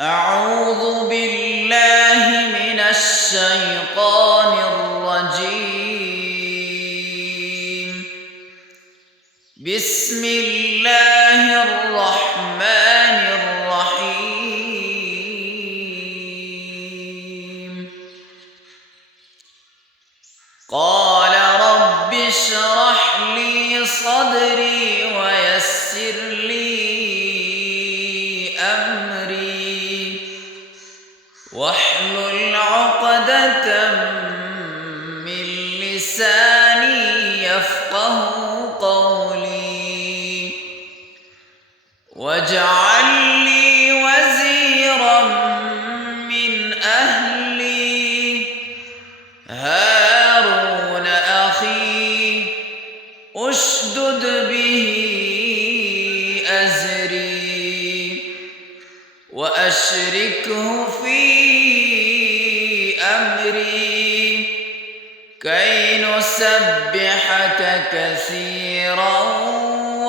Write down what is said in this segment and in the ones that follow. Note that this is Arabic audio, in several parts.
أعوذ بالله من الشيطان الرجيم. بسم الله الرحمن الرحيم. قال رب اشرح لي صدري ويسر لي أمري واحلل عقدة من لساني يفقه قولي واجعل لي وزيرا من أهلي هارون أخي أشدد به أزري وأشركه في أمري كي نسبحك كثيرا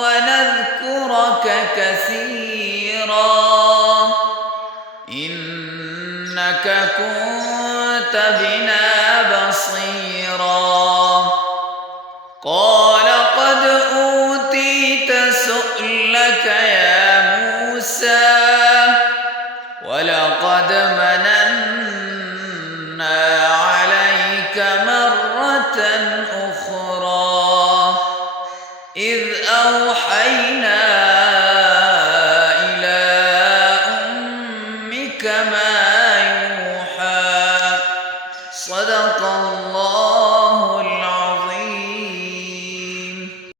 ونذكرك كثيرا إنك كنت بنا بصيرا. قال قد أوتيت سؤلك يا موسى ولقد مننا عليك مرة أخرى إذ أوحينا